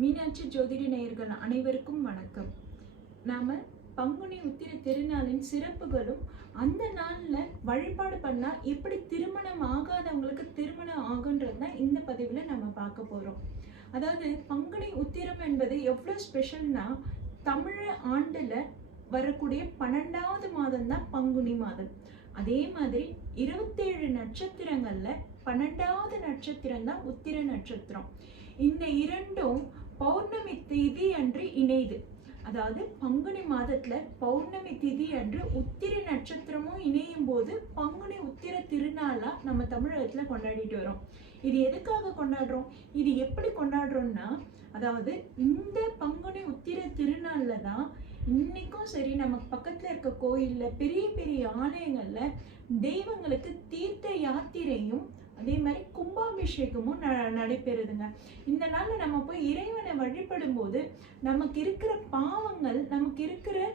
மீனாட்சி ஜோதிட நேயர்கள் அனைவருக்கும் வணக்கம். நாம பங்குனி உத்திர திருநாளின் சிறப்புகளும் அந்த நாளில் வழிபாடு பண்ணால் எப்படி திருமணம் ஆகாதவங்களுக்கு திருமணம் ஆகுன்றது தான் இந்த பதிவில் நம்ம பார்க்க போகிறோம் அதாவது பங்குனி உத்திரம் என்பது எவ்வளோ ஸ்பெஷல்னா தமிழ் ஆண்டில் வரக்கூடிய பன்னெண்டாவது மாதம் தான் பங்குனி மாதம். அதே மாதிரி இருபத்தேழு நட்சத்திரங்களில் பன்னெண்டாவது நட்சத்திரம் தான் உத்திர நட்சத்திரம். இந்த இரண்டும் பௌர்ணமி திதி அன்று இணையுது. அதாவது பங்குனி மாதத்துல பௌர்ணமி திதி அன்று உத்திர நட்சத்திரமும் இணையும் போது பங்குனி உத்திர திருநாளா நம்ம தமிழகத்துல கொண்டாடிட்டு வரோம். இது எதுக்காக கொண்டாடுறோம்? இது எப்படி கொண்டாடுறோம்னா அதாவது இந்த பங்குனி உத்திர திருநாள்ல தான் இன்னைக்கும் சரி நம்ம பக்கத்துல இருக்க கோயில்ல பெரிய பெரிய ஆலயங்கள்ல தெய்வங்களுக்கு தீர்த்த யாத்திரையும் அதே மாதிரி கும்பாபிஷேகமும் ந- நடைபெறுதுங்க. இந்த நாளில் நம்ம போய் இறைவனை வழிபடும் போது நமக்கு இருக்கிற பாவங்கள் நமக்கு இருக்கிற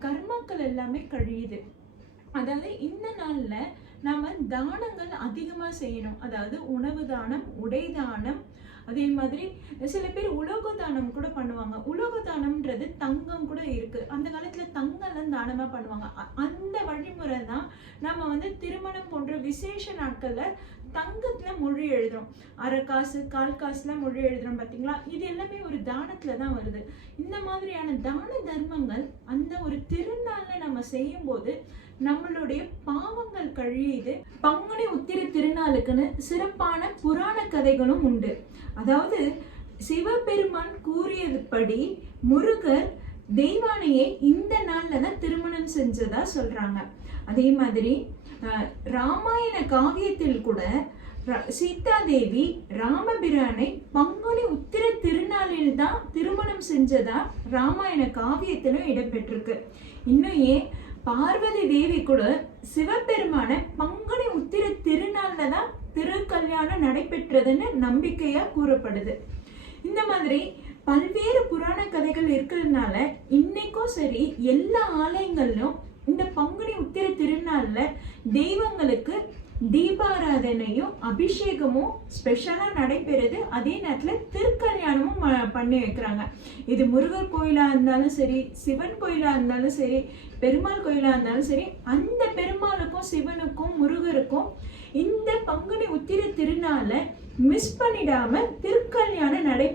கர்மாக்கள் எல்லாமே கழியுது. அதாவது இந்த நாள்ல நாம தானங்கள் அதிகமா செய்யணும். அதாவது உணவு தானம் உடை தானம் அதே மாதிரி சில பேர் உலோக தானம் கூட பண்ணுவாங்க. உலோக தானம்ன்றது தங்கம் கூட இருக்கு. அந்த காலத்துல தங்கம்லாம் தானமா பண்ணுவாங்க. அ- அந்த வழிமுறை தான் நம்ம வந்து திருமணம் போன்ற விசேஷ நாட்கள்ல தங்கத்துல மொழி எழுதுறோம். அரை காசு கால் காசுல மொழி எழுதுறோம் பாத்தீங்களா? இது எல்லாமே ஒரு தானத்துல தான் வருது. இந்த மாதிரியான தான தர்மங்கள் அந்த ஒரு திருநாள்ல நம்ம செய்யும் போது நம்மளுடைய பாவங்கள் கழியுது. பங்குனி உத்திர திருநாளுக்குன்னு சிறப்பான புராண கதைகளும் உண்டு. அதாவது சிவபெருமான் கூறியதுபடி முருகர் தெய்வானையை இந்த நாளில் தான் திருமணம் செஞ்சதா சொல்கிறாங்க அதே மாதிரி ராமாயண காவியத்தில் கூட ர- சீதாதேவி ராமபிரானை பங்குனி உத்திர திருநாளில் தான் திருமணம் செஞ்சதா ராமாயண காவியத்திலும் இடம்பெற்றிருக்கு. இன்னும் ஏன்? பார்வதி தேவி கூட சிவபெருமான பங்குனி உத்திர திருநாளில் தான் திருக்கல்யாணம் நடைபெற்றதுன்னு நம்பிக்கையாக கூறப்படுது. இந்த மாதிரி பல்வேறு புராண கதைகள் இருக்கிறதுனால இன்னைக்கும் சரி எல்லா ஆலயங்களிலும் இந்த பங்குனி உத்திர திருநாள்ல தெய்வங்களுக்கு தீபாராதனையும் அபிஷேகமும் ஸ்பெஷலாக நடைபெறுது. அதே நேரத்தில் திருக்கல்யாணமும் பண்ணி வைக்கிறாங்க. இது முருகர் கோயிலாக இருந்தாலும் சரி சிவன் கோயிலாக இருந்தாலும் சரி பெருமாள் கோயிலாக இருந்தாலும் சரி அந்த பெருமாளுக்கும் சிவனுக்கும் முருகருக்கும் இந்த பங்குனி உத்திர திருநாளை மிஸ் பண்ணிடாம திருக்கல்யாணம் நடை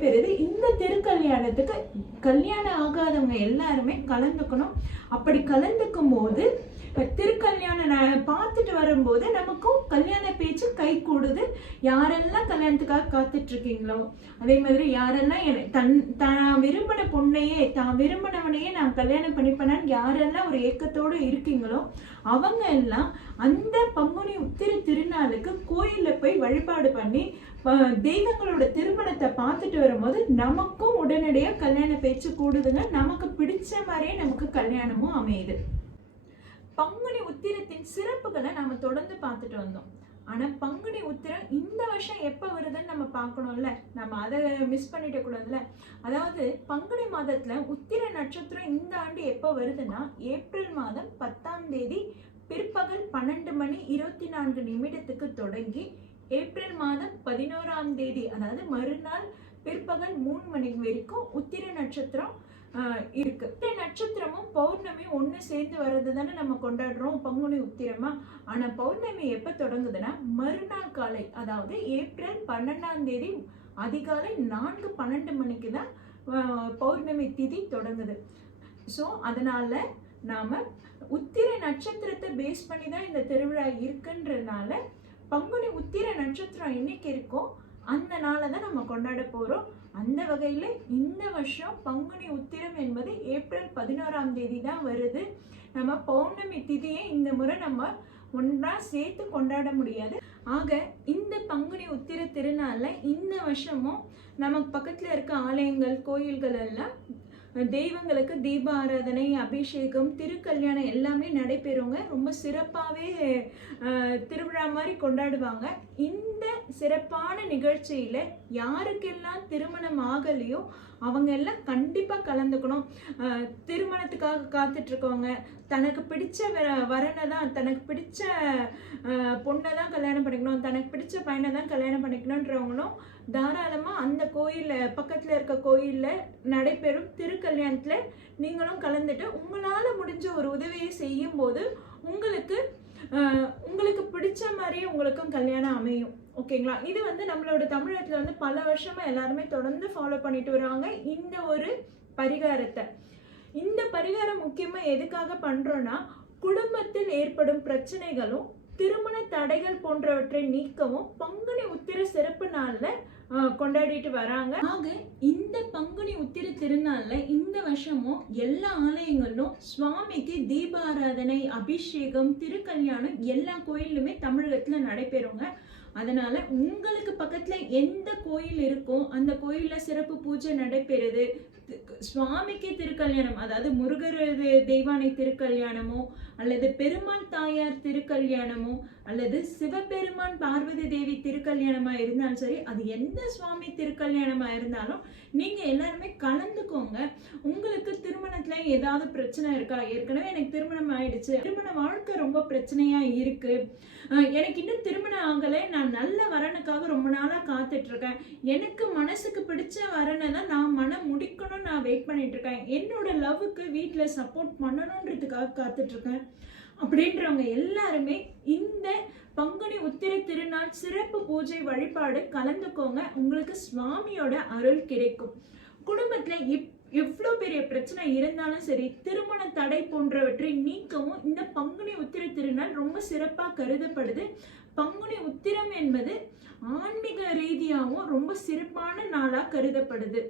விளையாடுறதுக்கு கல்யாணம் ஆகாதவங்க எல்லாருமே கலந்துக்கணும். அப்படி கலந்துக்கும் போது திருக்கல்யாணம் ந- பார்த்துட்டு வரும்போது நமக்கும் கல்யாண பேச்சு கை கூடுது. யாரெல்லாம் கல்யாணத்துக்காக காத்துட்டு இருக்கீங்களோ அதே மாதிரி யாரெல்லாம் என- தன் தான் விரும்பின பொண்ணையே தான் விரும்பினவனையே நான் கல்யாணம் பண்ணிப்பேனான்னு யாரெல்லாம் ஒரு ஏக்கத்தோடு இருக்கீங்களோ அவங்க எல்லாம் அந்த பங்குனி உத்திர திருநாளுக்கு கோயிலில் போய் வழிபாடு பண்ணி தெய்வங்களோட திருமணத்தை பார்த்துட்டு வரும்போது நமக்கும் உடனடியாக கல்யாண பேச்சு கூடுதுங்க. நமக்கு பிடிச்ச மாதிரியே நமக்கு கல்யாணமும் அமையுது. பங்குனி உத்திரத்தின் சிறப்புகளை நம்ம தொடர்ந்து பார்த்துட்டு வந்தோம். ஆனால் பங்குனி உத்திரம் இந்த வருஷம் எப்போ வருதுன்னு நம்ம பார்க்கணும்ல? நம்ம அதை மிஸ் பண்ணிட கூடாதுல்ல அதாவது பங்குனி மாதத்தில் உத்திர நட்சத்திரம் இந்த ஆண்டு எப்போ வருதுன்னா ஏப்ரல் மாதம் பத்தாம் தேதி பிற்பகல் பன்னெண்டு மணி இருபத்தி நான்கு நிமிடத்துக்கு தொடங்கி ஏப்ரல் மாதம் பதினோராம் தேதி அதாவது மறுநாள் பிற்பகல் மூணு மணி வரைக்கும் உத்திர நட்சத்திரம் இருக்கு. உத்திர நட்சத்திரமும் பௌர்ணமியும் ஒன்று சேர்ந்து வர்றது தானே நம்ம கொண்டாடுறோம் பங்குனி உத்திரமா? ஆனால் பௌர்ணமி எப்போ தொடங்குதுன்னா மறுநாள் காலை அதாவது ஏப்ரல் பன்னெண்டாம் தேதி அதிகாலை நான்கு பன்னெண்டு மணிக்கு தான் பௌர்ணமி திதி தொடங்குது. ஸோ அதனால நாம உத்திர நட்சத்திரத்தை பேஸ் பண்ணி தான் இந்த திருவிழா இருக்குன்றனால பங்குனி உத்திர நட்சத்திரம் என்னைக்கு இருக்கோ அந்த நாளை தான் நம்ம கொண்டாட போகிறோம் அந்த வகையில் இந்த வருஷம் பங்குனி உத்திரம் என்பது ஏப்ரல் பதினோராம் தேதி தான் வருது. நம்ம பௌர்ணமி திதியை இந்த முறை நம்ம ஒன்றா சேர்த்து கொண்டாட முடியாது. ஆக இந்த பங்குனி உத்திர திருநாளில் இந்த வருஷமும் நமக்கு பக்கத்தில் இருக்க ஆலயங்கள் கோயில்கள் எல்லாம் தெய்வங்களுக்கு தீப ஆராதனை அபிஷேகம் திருக்கல்யாணம் எல்லாமே நடைபெறுங்க. ரொம்ப சிறப்பாகவே மாதிரி கொண்டாடுவாங்க. இந்த சிறப்பான நிகழ்ச்சியில் யாருக்கெல்லாம் திருமணம் ஆகலையோ அவங்க எல்லாம் கண்டிப்பாக கலந்துக்கணும் திருமணத்துக்காக காத்துட்ருக்கவங்க தனக்கு பிடிச்ச வர- வரனை தான் தனக்கு பிடிச்ச பொண்ணை தான் கல்யாணம் பண்ணிக்கணும் தனக்கு பிடிச்ச பையனை தான் கல்யாணம் பண்ணிக்கணுன்றவங்களும் தாராளமாக அந்த கோயிலில் பக்கத்தில் இருக்க கோயிலில் நடைபெறும் திருக்கல்யாணத்தில் நீங்களும் கலந்துட்டு உங்களால் முடிஞ்ச ஒரு உதவியை செய்யும்போது உங்களுக்கு பிடிச்ச மாதிரியே உங்களுக்கும் கல்யாணம் அமையும். ஓகேங்களா? இது வந்து நம்மளோட தமிழகத்தில் வந்து பல வருஷமாக எல்லாருமே தொடர்ந்து ஃபாலோ பண்ணிட்டு வராங்க. இந்த ஒரு பரிகாரத்தை. இந்த பரிகாரம் முக்கியமாக எதுக்காக பண்ணுறோன்னா குடும்பத்தில் ஏற்படும் பிரச்சனைகளும் திருமண தடைகள் போன்றவற்றை நீக்கவும் பங்குனி உத்திர சிறப்பு நாள்ல ஆஹ், கொண்டாடிட்டு வராங்க. ஆக இந்த பங்குனி உத்திர திருநாள்ல இந்த வருஷமும் எல்லா ஆலயங்களிலும் சுவாமிக்கு தீபாராதனை அபிஷேகம் திருக்கல்யாணம் எல்லா கோயிலுமே தமிழகத்தில் நடைபெறுங்க. அதனால உங்களுக்கு பக்கத்துல எந்த கோயில் இருக்கோ அந்த கோயில்ல சிறப்பு பூஜை நடைபெறுது. சுவாமிக்கு திருக்கல்யாணம் அதாவது முருகர் தெய்வானை திருக்கல்யாணமோ அல்லது பெருமாள் தாயார் திருக்கல்யாணமோ அல்லது சிவபெருமான் பார்வதி தேவி திருக்கல்யாணமா இருந்தாலும் சரி அது எந்த சுவாமி திருக்கல்யாணமா இருந்தாலும் நீங்க எல்லாருமே கலந்துக்கோங்க. உங்களுக்கு திருமணத்துல ஏதாவது பிரச்சனை இருக்கா? ஏற்கனவே எனக்கு திருமணம் ஆயிடுச்சு. திருமண வாழ்க்கை ரொம்ப பிரச்சனையா இருக்கு. எனக்கு இன்னும் திருமணம் ஆகலை. நான் நல்ல வரனுக்காக ரொம்ப நாளா காத்துட்டு இருக்கேன் எனக்கு மனசுக்கு பிடிச்ச வரனை தான் நான் மனம் முடிக்கணும்னு நான் வெயிட் பண்ணிட்டு இருக்கேன் என்னோட லவ்வுக்கு வீட்டில் சப்போர்ட் பண்ணணுன்றதுக்காக காத்துட்டு இருக்கேன் அப்படின்றவங்க எல்லாருமே இந்த பங்குனி உத்திர திருநாள் சிறப்பு பூஜை வழிபாடு கலந்துக்கோங்க. உங்களுக்கு சுவாமியோட அருள் கிடைக்கும். குடும்பத்தில் இப் எவ்வளோ பெரிய பிரச்சனை இருந்தாலும் சரி திருமண தடை போன்றவற்றை நீக்கவும் இந்த பங்குனி உத்திர திருநாள் ரொம்ப சிறப்பாக கருதப்படுது. பங்குனி உத்திரம் என்பது ஆன்மீக ரீதியாகவும் ரொம்ப சிறப்பான நாளாக கருதப்படுது.